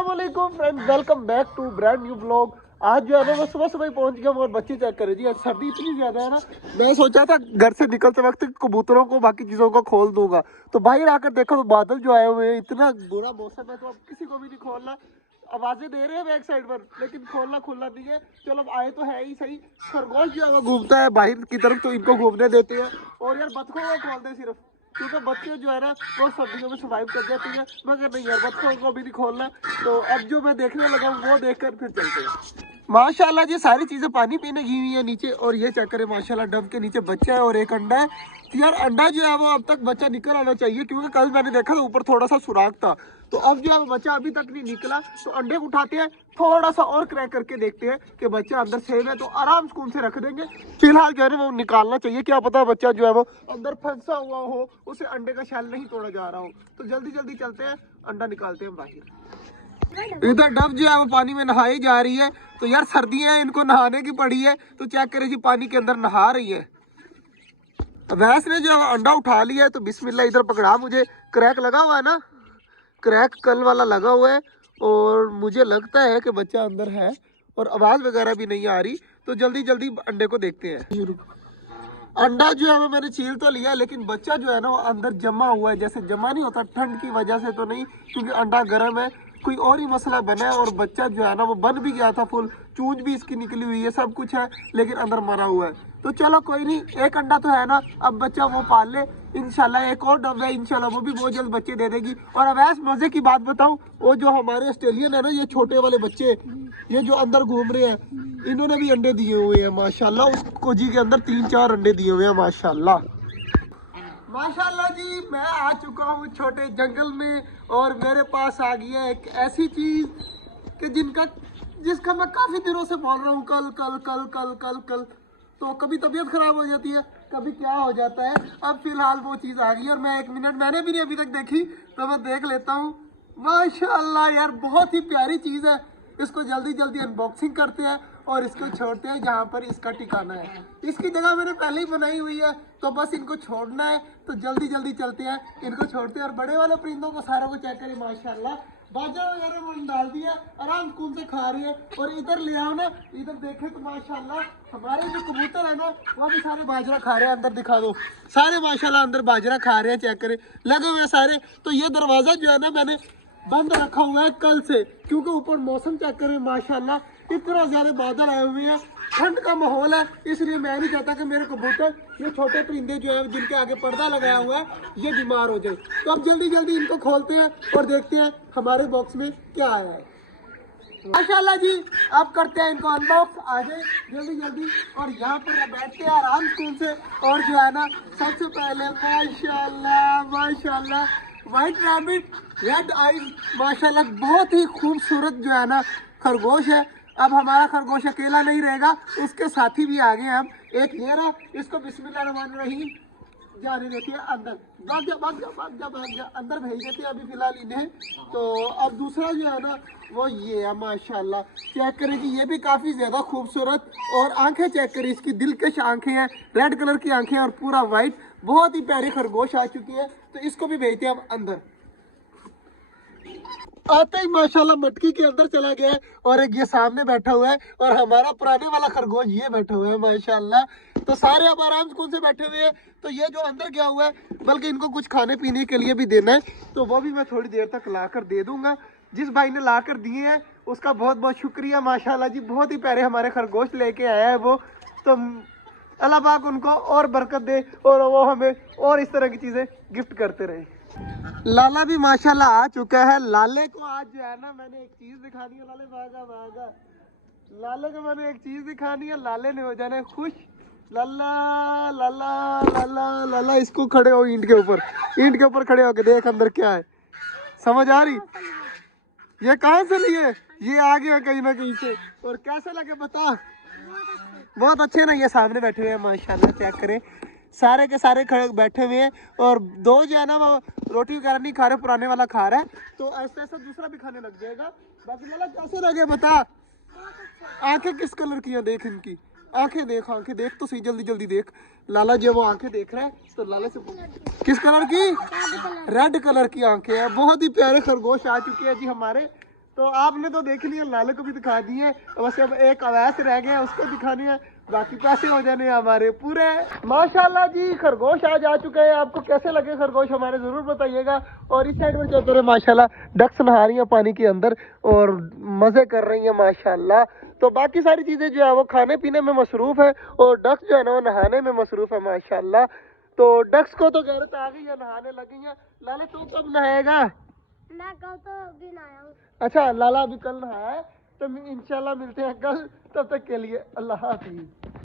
अस्सलामुअलैकुम friends, welcome back to brand new blog. आज जो है ना मैं सुबह सुबह ही पहुंच गया हूं और बच्चे चेक करे जी। आज सर्दी इतनी ज्यादा है ना, मैं सोचा था घर से निकलते वक्त कबूतरों को बाकी चीजों को खोल दूंगा, तो बाहर आकर देखो तो बादल जो आए हुए हैं, इतना बुरा मौसम है तो अब किसी को भी नहीं खोलना। आवाजें दे रहे हैं बैक साइड पर, लेकिन खोलना खुलना नहीं है। चलो अब आए तो है ही सही। खरगोश जो है वो घूमता है बाहर की तरफ, तो इनको घूमने देते हैं। और यार बतखों को खोल दे सिर्फ, क्योंकि बच्चे जो है ना वो सर्दियों में सर्वाइव कर जाती है, मगर नहीं यार बच्चों को भी नहीं खोलना। तो अब जो मैं देखने लगा वो देखकर फिर चलते हैं। माशाल्लाह जी सारी चीजें पानी पीने की हुई है नीचे। और ये चेक करें माशाल्लाह, डब के नीचे बच्चा है और एक अंडा है। तो यार अंडा जो है वो अब तक बच्चा निकल आना चाहिए, क्योंकि कल मैंने देखा था ऊपर थोड़ा सा सुराख था। तो अब जो है वो बच्चा अभी तक नहीं निकला। तो अंडे को उठाते हैं, थोड़ा सा और क्रैक करके देखते हैं कि बच्चा अंदर सेव है, तो आराम सुकून से रख देंगे। फिलहाल जो है ना वो निकालना चाहिए, क्या पता बच्चा जो है वो अंदर फंसा हुआ हो, उसे अंडे का शैल नहीं तोड़ा जा रहा हो। तो जल्दी जल्दी चलते हैं, अंडा निकालते हैं बाहर। इधर डब जो है वो पानी में नहाई जा रही है। तो यार सर्दियां हैं, इनको नहाने की पड़ी है, तो चेक करें जी पानी के अंदर नहा रही है। भैंस ने जो अंडा उठा लिया है, तो बिस्मिल्लाह इधर पकड़ा। मुझे क्रैक लगा हुआ है ना, क्रैक कल वाला लगा हुआ है, और मुझे लगता है कि बच्चा अंदर है और आवाज वगैरह भी नहीं आ रही। तो जल्दी जल्दी अंडे को देखते हैं। अंडा जो है वो मैंने छील तो लिया, लेकिन बच्चा जो है ना वो अंदर जमा हुआ है। जैसे जमा नहीं होता ठंड की वजह से तो नहीं, क्योंकि अंडा गर्म है, कोई और ही मसला बना है। और बच्चा जो है ना वो बन भी गया था फुल, चूंज भी इसकी निकली हुई है, सब कुछ है, लेकिन अंदर मरा हुआ है। तो चलो कोई नहीं, एक अंडा तो है ना, अब बच्चा वो पाल ले इंशाल्लाह। एक और डब है, इंशाल्लाह वो भी बहुत जल्द बच्चे दे देगी। और अब ऐसे मजे की बात बताऊं, वो जो हमारे ऑस्ट्रेलियन है ना, ये छोटे वाले बच्चे, ये जो अंदर घूम रहे हैं, इन्होंने भी अंडे दिए हुए हैं माशाल्लाह। उस कोजी के अंदर 3-4 अंडे दिए हुए हैं माशाल्लाह। माशाल्लाह जी मैं आ चुका हूँ छोटे जंगल में, और मेरे पास आ गई है एक ऐसी चीज कि जिसका मैं काफी दिनों से बोल रहा हूँ, कल कल कल कल कल कल। तो कभी तबीयत खराब हो जाती है, कभी क्या हो जाता है। अब फिलहाल वो चीज आ गई, और मैं 1 मिनट मैंने भी नहीं अभी तक देखी, तो मैं देख लेता हूँ। माशाल्लाह यार बहुत ही प्यारी चीज है। इसको जल्दी जल्दी अनबॉक्सिंग करते हैं और इसको छोड़ते हैं जहाँ पर इसका ठिकाना है। इसकी जगह मैंने पहले ही बनाई हुई है, तो बस इनको छोड़ना है। तो जल्दी जल्दी चलते हैं, इनको छोड़ते हैं। और बड़े वाले परिंदों को सारों को चेक करें माशाल्लाह, बाजा वगैरह में डाल दिया, आराम सुकून से खा रही है। और इधर ले आओ ना, इधर देखे तो माशाल्लाह हमारे जो कबूतर है ना वो भी सारे बाजरा खा रहे हैं। अंदर दिखा दो, सारे माशाल्लाह अंदर बाजरा खा रहे हैं, चेक करें लगे हुए सारे। तो ये दरवाजा जो है ना मैंने बंद रखा हुआ है कल से, क्योंकि ऊपर मौसम चेक करें माशाल्लाह इतना ज्यादा बादल आए हुए हैं, ठंड का माहौल है। इसलिए मैं नहीं चाहता कि मेरे कबूतर, ये छोटे परिंदे जो है जिनके आगे पर्दा लगाया हुआ है, ये बीमार हो जाए। तो अब जल्दी जल्दी इनको खोलते हैं और देखते हैं हमारे बॉक्स में क्या आया है। माशाल्लाह जी अब करते हैं इनको अनबॉक्स, आ जाए जल्दी जल्दी। और यहाँ पर बैठते हैं आराम सुकून से। और जो है ना सबसे पहले माशाल्लाह माशाल्लाह व्हाइट रैबिट रेड आइज, माशाल्लाह बहुत ही खूबसूरत जो है ना खरगोश है। अब हमारा खरगोश अकेला नहीं रहेगा, उसके साथी भी आ गए हम। एक ये रहा, इसको बिस्मिल्लाहिर्रहमानिर्रहीम जाने देती है अंदर। भाग जा भाग जा भाग जा भाग जा, अंदर भेज देते हैं अभी फिलहाल इन्हें। तो अब दूसरा जो है ना वो ये है माशाल्लाह, चेक करें कि ये भी काफी ज्यादा खूबसूरत। और आंखें चेक करें, इसकी दिलकश आंखें हैं, रेड कलर की आंखें और पूरा व्हाइट, बहुत ही प्यारी खरगोश आ चुकी है। तो इसको भी भेजते हैं हम अंदर। आते ही माशाल्लाह मटकी के अंदर चला गया है, और एक ये सामने बैठा हुआ है, और हमारा पुराने वाला खरगोश ये बैठा हुआ है माशाल्लाह। तो सारे अब आराम सुकून से बैठे हुए हैं। तो ये जो अंदर गया हुआ है, बल्कि इनको कुछ खाने पीने के लिए भी देना है, तो वो भी मैं थोड़ी देर तक ला कर दे दूंगा। जिस भाई ने ला कर दिए हैं उसका बहुत बहुत शुक्रिया माशाल्लाह जी, बहुत ही प्यारे हमारे खरगोश लेके आया है वो। तो अल्लाह पाक उनको और बरकत दे, और वो हमें और इस तरह की चीजें गिफ्ट करते रहे। लाला भी माशाल्लाह आ चुका है। लाले को आज जो है ना मैंने एक चीज दिखानी है, लाले भागा भागा, लाले को मैंने एक चीज दिखानी है, लाले ने हो जाना है खुश। लाला लाला लाला लाला, इसको खड़े हो ईंट के ऊपर, ईंट के ऊपर खड़े होके देख अंदर क्या है, समझ आ रही? ये कहाँ से लिए? ये आ गया कहीं ना कहीं से। और कैसे लगे बता? बहुत अच्छे ना, ये सामने बैठे हुए हैं माशाल्लाह, चेक करें सारे के सारे खड़े बैठे हुए हैं। और दो जो है ना वो रोटी वगैरह नहीं खा रहे, पुराने वाला खा रहा है, तो ऐसा ऐसा दूसरा भी खाने लग जाएगा। बाकी लाला कैसे लगे बता? आंखें किस कलर की हैं देख, इनकी आंखें देख तो सही, जल्दी जल्दी देख। लाला जो वो आंखें देख रहा है, तो लाला से किस कलर की? रेड कलर की आंखें हैं। बहुत ही प्यारे खरगोश आ चुके हैं जी हमारे। तो आपने तो देख लिया, लाले को भी दिखा दिए, बस अब एक अवैस रह गया उसको दिखाने हैं, बाकी पैसे हो जाने हैं हमारे पूरे। माशाल्लाह जी खरगोश आज आ चुके हैं, आपको कैसे लगे खरगोश हमारे जरूर बताइएगा। और इस साइड में चलते रहे माशाल्लाह डक्स नहा रही हैं पानी के अंदर और मजे कर रही हैं माशाल्लाह। तो बाकी सारी चीजें जो है वो खाने पीने में मसरूफ है और डक्स जो है ना वो नहाने में मसरूफ है माशाल्लाह। तो डक्स को तो गैरत आ गई है, नहाने लगी है। लाले तू कब नहाएगा? मैं कल तो भी नहाया हूँ। अच्छा लाला अभी कल नहाया है, तो इंशाल्लाह मिलते हैं कल, तब तक के लिए अल्लाह हाफिज।